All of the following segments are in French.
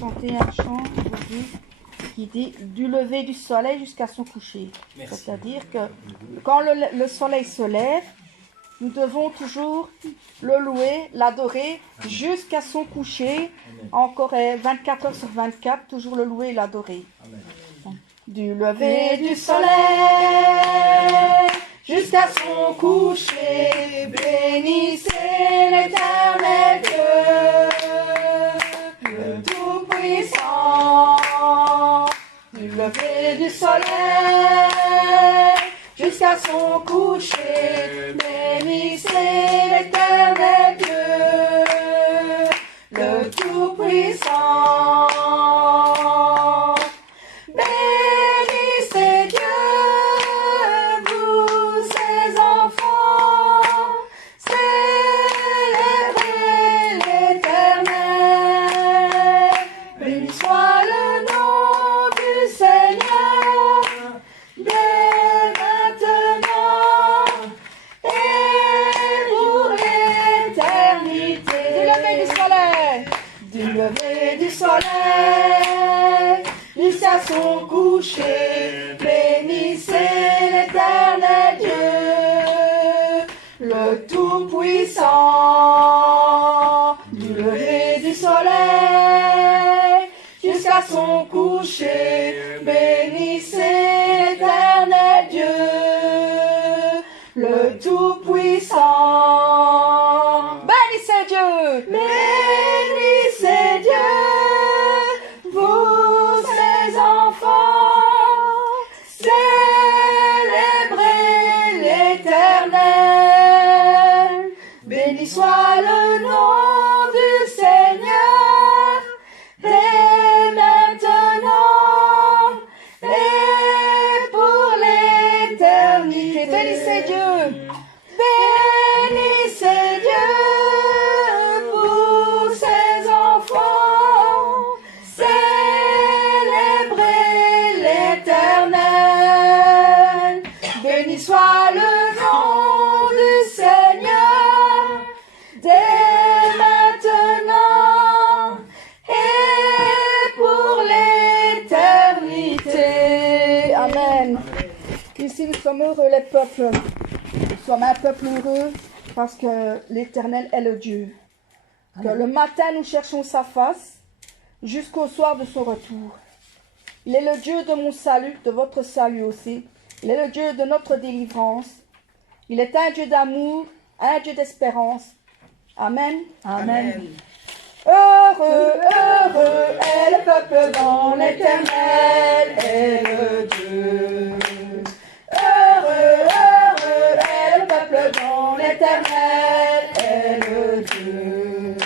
chanter un chant aujourd'hui qui dit du lever du soleil jusqu'à son coucher. C'est-à-dire que quand le soleil se lève, nous devons toujours le louer, l'adorer jusqu'à son coucher. Encore 24 heures sur 24, toujours le louer et l'adorer. Du lever du soleil jusqu'à son coucher, bénissez l'Éternel Dieu, le Tout-Puissant. Du lever du soleil jusqu'à son coucher, bénissez l'Éternel Dieu, le Tout-Puissant. Bénissez Dieu, vous ses enfants, célébrez l'Éternel, béni soit le nom du Seigneur, dès maintenant et pour l'éternité. Du lever du soleil jusqu'à son coucher, bénissez l'Éternel Dieu, le Tout-Puissant. Du lever du soleil jusqu'à son coucher, bénissez l'Éternel Dieu, le Tout-Puissant. Bénissez Dieu! Bénissez Dieu, vous ses enfants, célébrez l'Éternel. Béni soit le nom du Seigneur, dès maintenant et pour l'éternité. Bénissez Dieu! Bénissez Dieu, vous ses enfants, célébrez l'Éternel. Béni soit le nom du Seigneur, dès maintenant et pour l'éternité. Amen. Ici, nous sommes heureux, les peuples. Nous sommes un peuple heureux parce que l'Éternel est le Dieu. Que le matin, nous cherchons sa face jusqu'au soir de son retour. Il est le Dieu de mon salut, de votre salut aussi. Il est le Dieu de notre délivrance. Il est un Dieu d'amour, un Dieu d'espérance. Amen. Amen. Heureux, heureux est le peuple dont l'Éternel est le Dieu. Heureux, heureux est le peuple dont l'Éternel est le Dieu.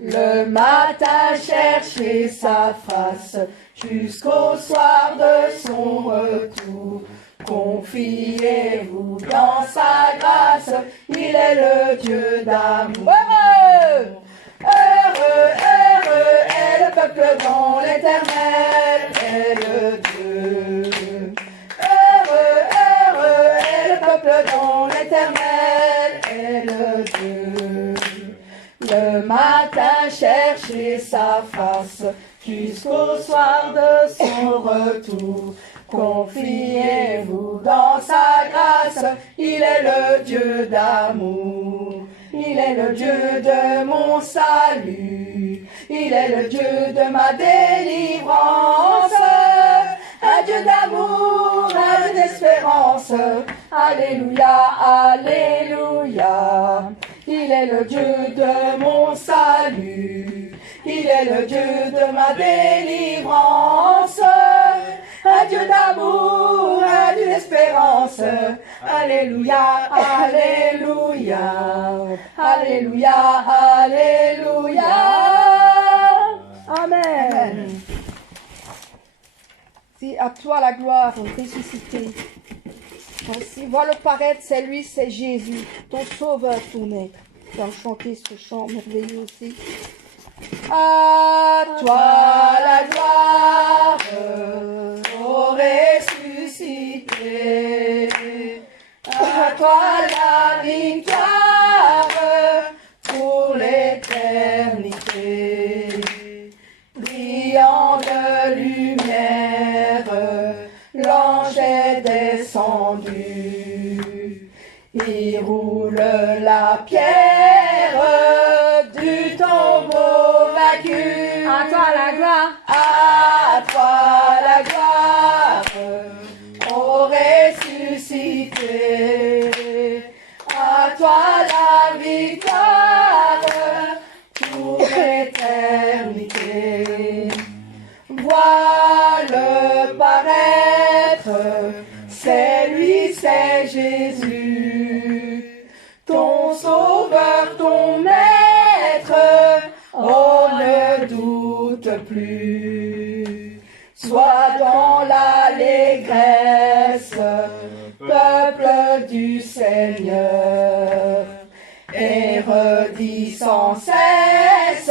Le matin cherchez sa face jusqu'au soir de son retour. Confiez-vous dans sa grâce, il est le Dieu d'amour. Heureux, heureux, heureux est le peuple dont l'Éternel est le Dieu. Heureux, heureux est le peuple dont l'Éternel est le Dieu. Le matin cherchez sa face jusqu'au soir de son retour. Confiez-vous dans sa grâce, il est le Dieu d'amour. Il est le Dieu de mon salut, il est le Dieu de ma délivrance. Un Dieu d'amour, un Dieu d'espérance. Alléluia, alléluia. Il est le Dieu de mon salut, il est le Dieu de ma délivrance. Un Dieu d'amour, un Dieu d'espérance. Alléluia, alléluia. Alléluia, alléluia. Amen. Si à toi la gloire ressuscité. Voici, vois-le paraître, c'est lui, c'est Jésus, ton sauveur, ton maître. Tu vas chanter ce chant merveilleux aussi. À toi la gloire, ô ressuscité. À toi la victoire pour l'éternité. brillant de lumière, l'ange est descendu. Il roule la pierre du tombeau vaincu. À toi la gloire. À toi la gloire, ô ressuscité. À toi la victoire pour l'éternité. Vois-le paraître, c'est lui, c'est Jésus, ton sauveur, ton maître, oh ne doute plus. Sois dans l'allégresse, peuple du Seigneur, et redis sans cesse,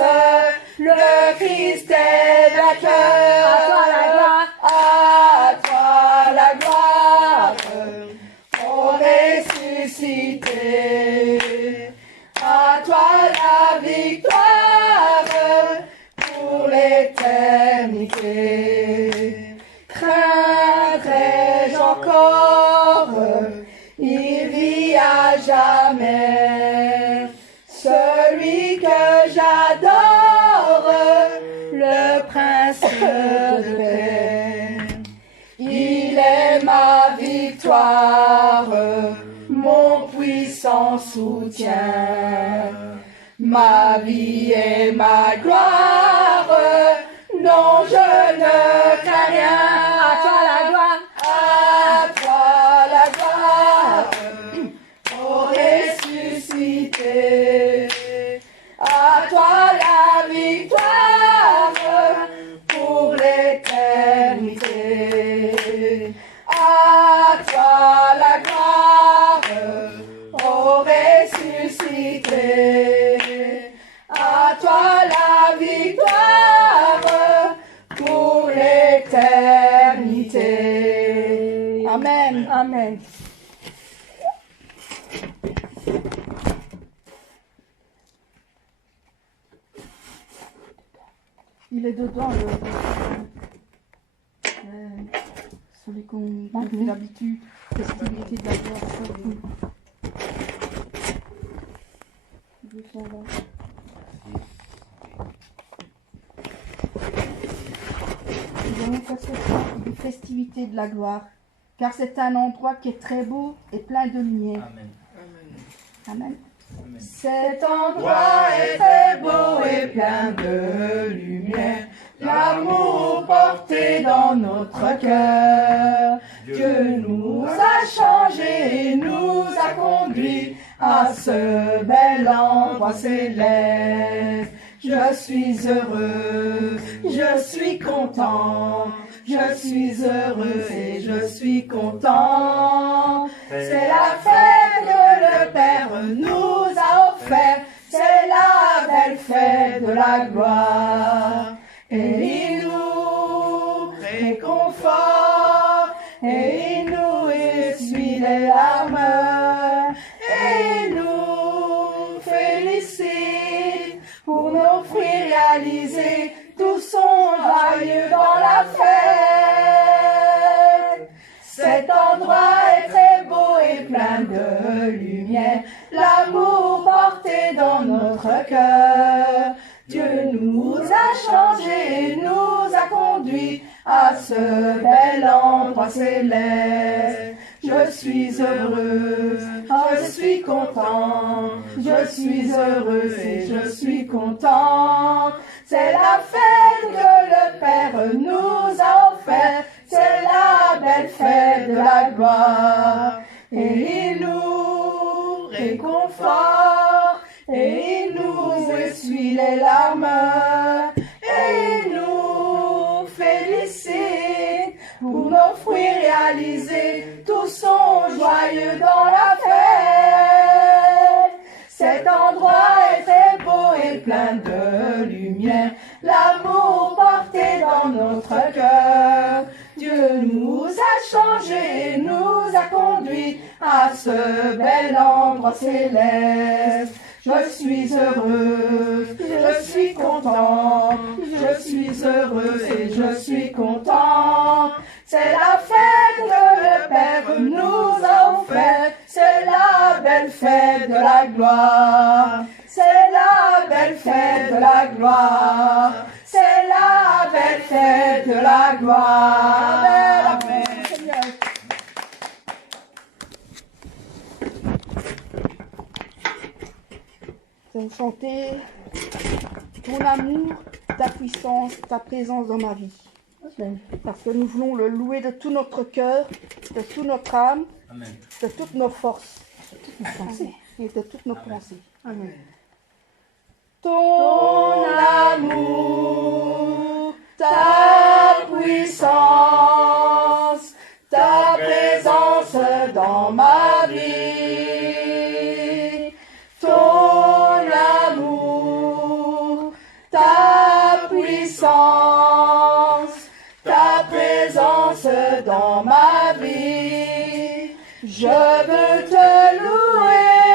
le Christ est vainqueur. À toi la gloire. À toi la gloire, ô ressuscité. À toi la victoire pour l'éternité. Craindrai-je encore, il vit à jamais, celui que j'adore, le prince de paix. Il est ma victoire, mon puissant soutien, ma vie et ma gloire, non je ne crains rien. À toi la gloire. À toi la gloire, ô ressuscité. À toi la victoire pour l'éternité. À toi la gloire, ô ressuscité. À toi la victoire pour l'éternité. Amen. Amen. Il est dedans, celui qu'on fait d'habitude, festivité de la gloire. Nous allons faire cette festivité de la gloire, car c'est un endroit qui est très beau et plein de lumière. Amen. Amen. Amen. Cet endroit est très beau et plein de lumière, l'amour porté dans notre cœur. Dieu nous a changés et nous a conduits à ce bel endroit céleste. Je suis heureux, je suis content, je suis heureux et je suis content. C'est la fête que le Père nous a offerte, c'est la belle fête de la gloire. Et il nous réconforte, et il nous essuie les larmes, et il nous félicite pour nos fruits réalisés, tous sont joyeux dans la fête. Cet endroit est très beau et plein de lumière, l'amour porté dans notre cœur. Dieu nous a changés et nous a conduits à ce bel endroit céleste. Je suis heureux, je suis content, je suis heureux et je suis content. C'est la fête que le Père nous a offerte, c'est la belle fête de la gloire. Et il nous réconforte, et il nous essuie les larmes, et il nous félicite pour nos fruits réalisés, tous sont joyeux dans la fête. Cet endroit est très beau et plein de lumière, l'amour porté dans notre cœur. Dieu nous a changés et nous a conduits à ce bel endroit céleste. Je suis heureuse, je suis content, je suis heureuse et je suis content. C'est la fête que le Père nous a offerte, c'est la belle fête de la gloire. C'est la belle fête de la gloire, c'est la belle fête de la gloire. Amen, Seigneur. Nous chanter ton amour, ta puissance, ta présence dans ma vie. Parce que nous voulons le louer de tout notre cœur, de toute notre âme, Amen. De toutes nos forces, de toutes nos pensées et de toutes nos pensées. Amen. Ton amour, ta puissance, ta présence dans ma vie. Ton amour, ta puissance, ta présence dans ma vie. Je veux te louer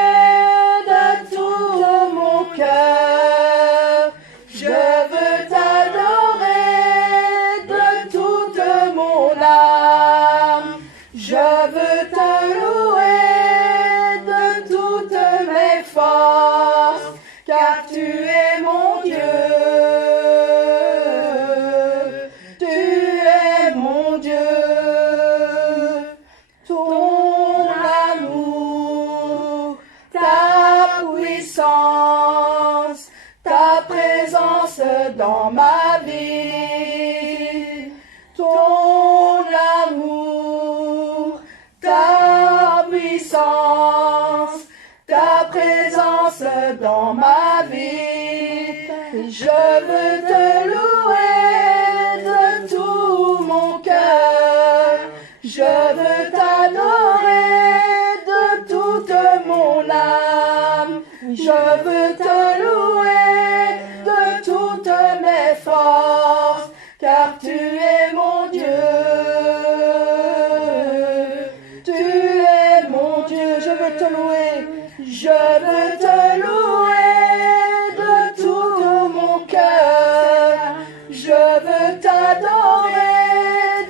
de tout mon cœur. Je veux t'adorer de toute mon âme. Je veux te louer de toutes mes forces, car tu es mon Dieu. Tu es mon Dieu. Ton amour, ta puissance, ta présence dans ma vie. Ton amour, ta puissance, ta présence dans ma vie. Je veux te louer de tout mon cœur. Je veux t'adorer de toute mon âme. Je veux te louer de toutes mes forces, car tu es mon Dieu. Tu es mon Dieu. Je veux te louer. Je veux te louer de tout mon cœur. Je veux t'adorer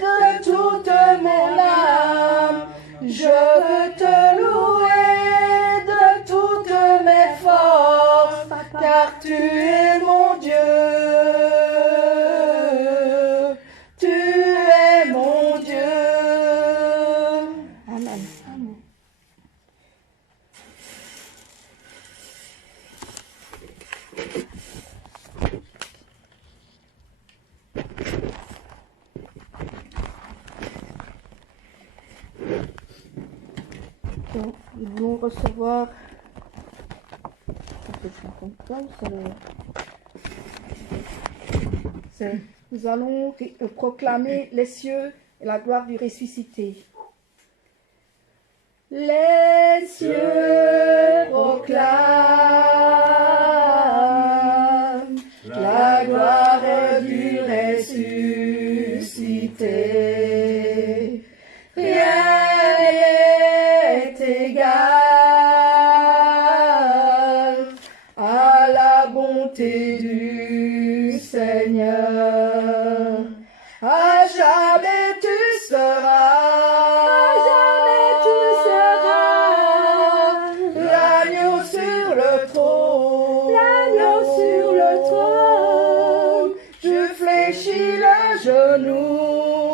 de toute mon âme. Je veux te louer de toutes mes forces, car tu es mon Dieu. Tu es mon Dieu. Amen. Amen. Donc, nous voulons recevoir. Nous allons proclamer les cieux et la gloire du ressuscité. Les cieux proclament la gloire du ressuscité. Rien n'est égal à la bonté du Seigneur. À jamais tu seras. Je fléchis les genoux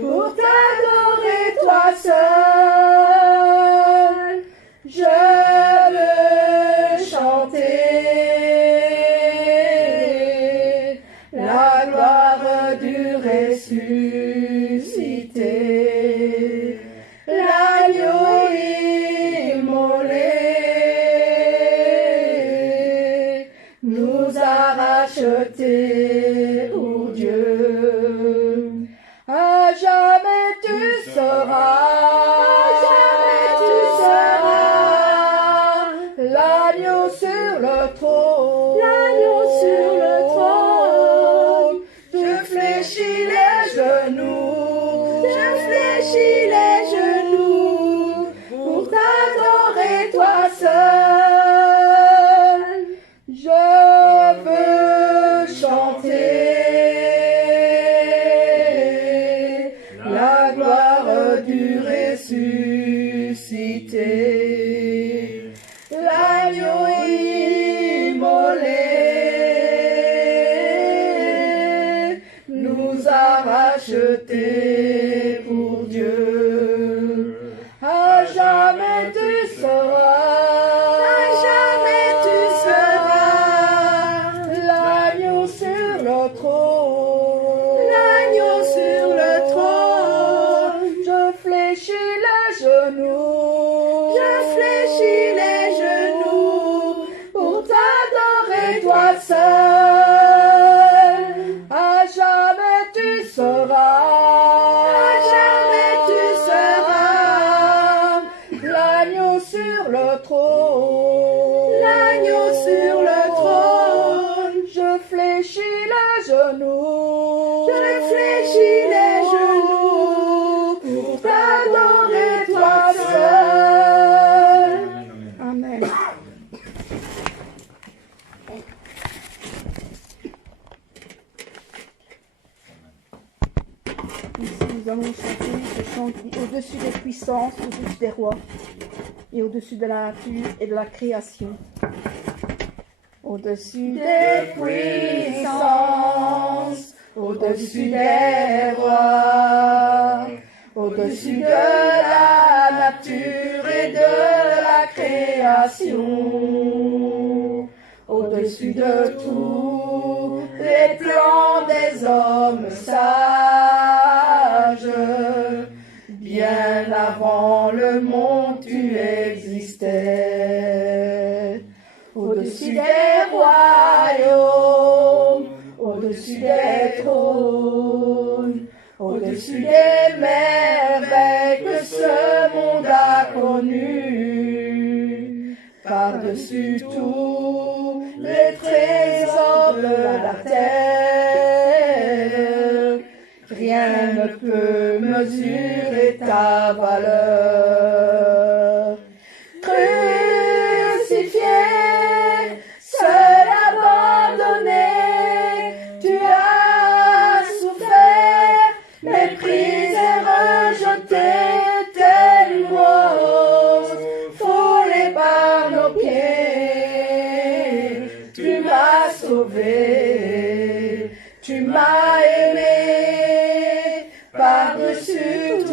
pour t'adorer toi seul. Je veux chanter la gloire du ressuscité. L'agneau immolé nous a rachetés, ô Dieu. À jamais tu seras. À jamais tu seras. L'agneau sur le trône. L'agneau sur le trône. Je fléchis les genoux. Je fléchis les genoux pour t'adorer. racheté pour Dieu. À jamais tu seras, l'agneau sur le trône, je fléchis les genoux, pour t'adorer toi seul. À jamais tu seras, l'agneau sur le trône, je fléchis les genoux, pour t'adorer toi seul. Amen. Ici, nous allons chanter ce chant qui dit au-dessus des puissances, au-dessus des rois, et au-dessus de la nature et de la création. Au-dessus des puissances, au-dessus des rois, au-dessus de la nature et de la création, au-dessus de tous les plans des hommes sages, bien avant le monde tu existais. Au-dessus des royaumes, au-dessus des trônes, au-dessus des merveilles que ce monde a connues, par-dessus tous les trésors de la terre, rien ne peut mesurer ta valeur. Crucifié, seul abandonné, tu as souffert, méprisé, rejeté, tel rose, foulé par nos pieds. Tu m'as sauvé, tu m'as aimé, par-dessus tout,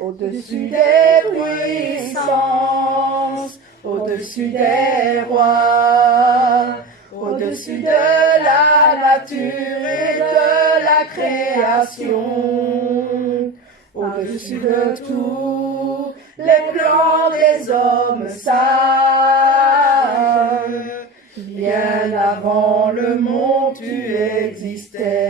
au-dessus des puissances, au-dessus des rois, au-dessus de la nature et de la création, au-dessus de tous les plans des hommes sages, bien avant le monde tu existais.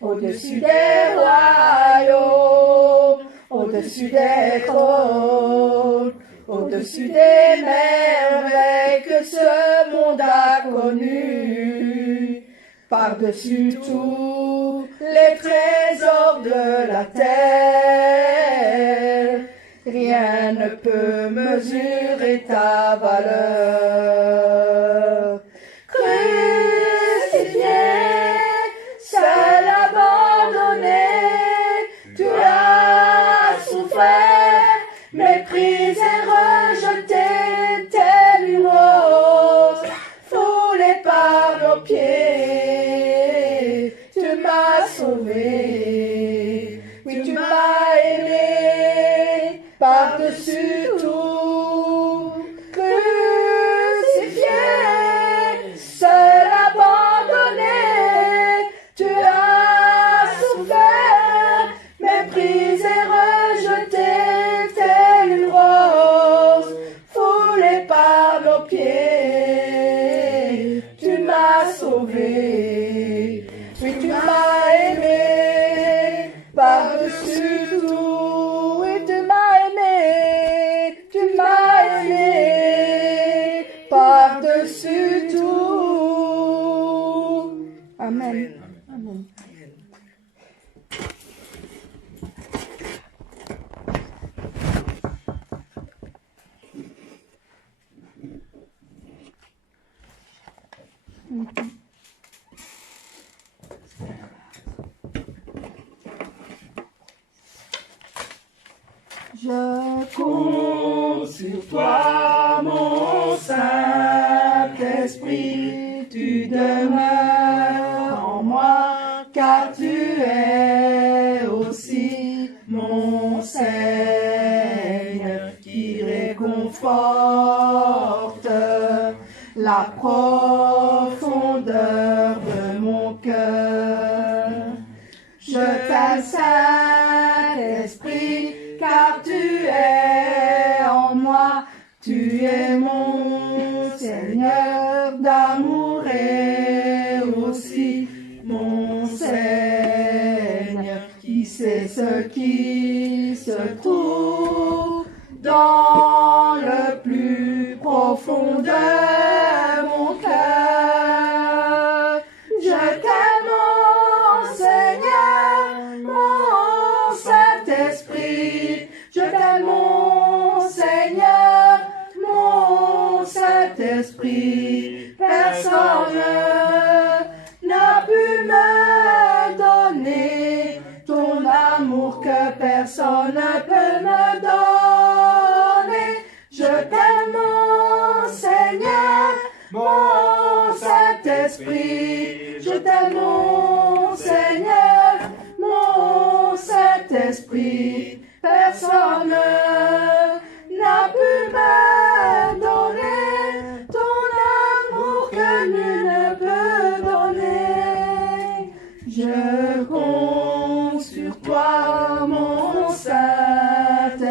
Au-dessus des royaumes, au-dessus des trônes, au-dessus des merveilles que ce monde a connues, par-dessus tous les trésors de la terre, rien ne peut mesurer ta valeur. Crucifié, seul abandonné, tu as souffert, méprisé, rejeté, tel une rose, foulé par nos pieds. Tu m'as sauvé, oui tu m'as aimé, par-dessus tout. Crucifié, seul abandonné, tu as souffert, méprisé, rejeté, tel une rose, foulé par nos pieds. Tu m'as sauvé, oui tu m'as aimé, par-dessus tout. Oui tu m'as aimé, par-dessus tout. Amen. Amen. Je compte sur toi, mon Saint-Esprit, tu demeures en moi. la profondeur de mon cœur. Je t'aime, Saint-Esprit, car tu es en moi, tu es mon Seigneur d'amour et aussi mon Seigneur, qui sait ce qui se trouve dans le plus profond de mon cœur. Je t'aime, mon Seigneur, mon Saint-Esprit. Je t'aime, mon Seigneur, mon Saint-Esprit. Personne n'a pu me donner ton amour que personne ne peut me donner. Je t'aime, mon Seigneur, mon Saint-Esprit. Je t'aime, mon Seigneur, mon Saint-Esprit. Personne n'a pu me donner ton amour que nul ne peut donner. Je compte sur toi, mon Saint-Esprit.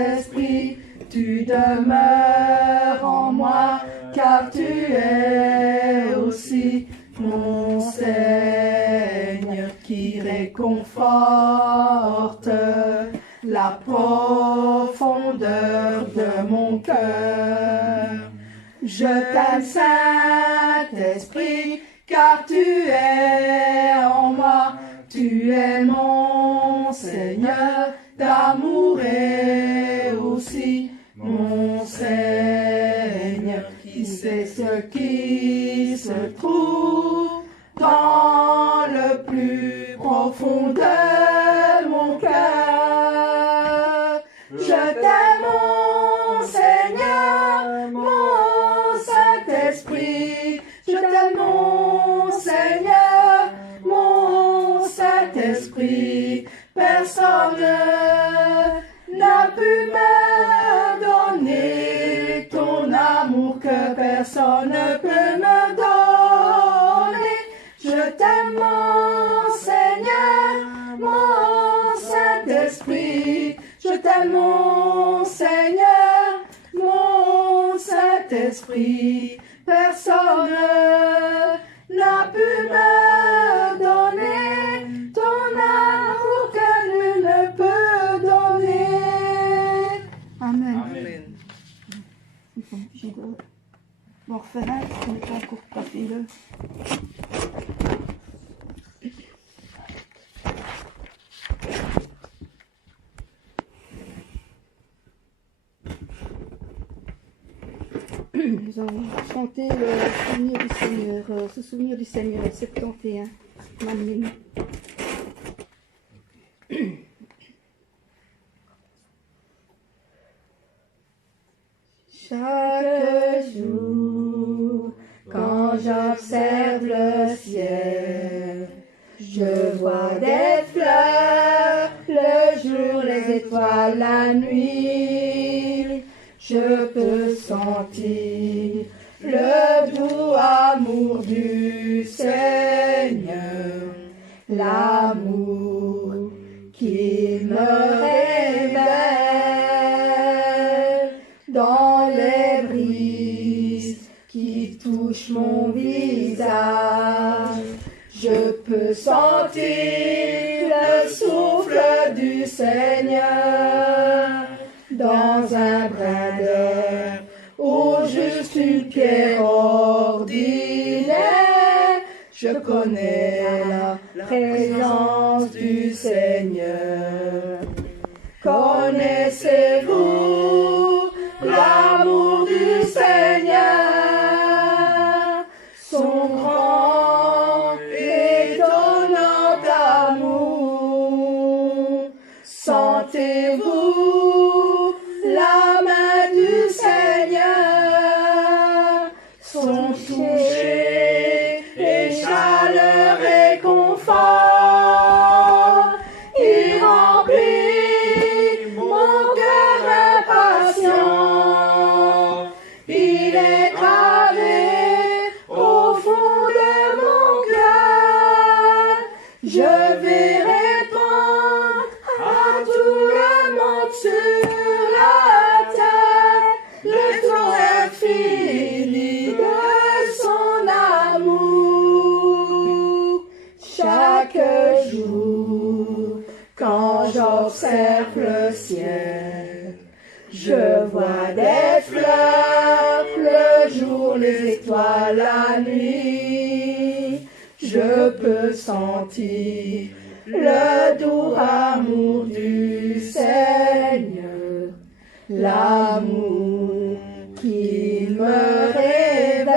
Tu demeures en moi, car tu es aussi mon Seigneur qui réconforte la profondeur de mon cœur. Je t'aime, Saint-Esprit, car tu es en moi, tu es mon Seigneur d'amour et aussi mon Seigneur qui sait ce qui se trouve dans le plus profond de mon cœur. Je t'aime, mon Seigneur, mon Saint-Esprit. Je t'aime, mon Seigneur, mon Saint-Esprit. Personne n'a pu me donner ton amour que personne ne peut me donner. Je t'aime, mon Seigneur, mon Saint-Esprit. Je t'aime, mon Seigneur, mon Saint-Esprit. Personne n'a pu me donner ton amour que nul ne peut donner. Amen. Amen. Je dois m'en refaire un parce qu'on n'est pas encore passé là. Nous allons chanter le souvenir du Seigneur, ce souvenir du Seigneur, 71. Amen. Chaque jour, quand j'observe le ciel, je vois des fleurs, le jour, les étoiles, la nuit. Je peux sentir le doux amour du Seigneur, l'amour qu'il me révèle dans les brises qui touchent mon visage. Je peux sentir le souffle du Seigneur dans un brin d'air ou juste une pierre ordinaire. Je connais la présence du Seigneur. Connaissez-vous l'amour du Seigneur, son grand étonnant amour? Sentez-vous la main du Seigneur, son toucher et chaleur et confort? Il remplit mon cœur impatient. Il est gravé j'observe le ciel. Je vois des fleurs, le jour, les étoiles, la nuit. Je peux sentir le doux amour du Seigneur, l'amour qu'il me révèle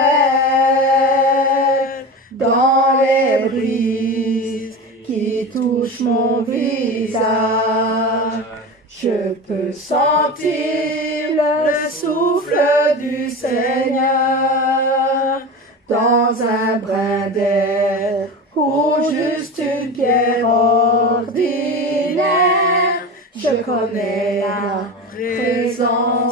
dans les brises qui touchent mon visage. Je peux sentir le souffle du Seigneur dans un brin d'air ou juste une pierre ordinaire. Je connais la présence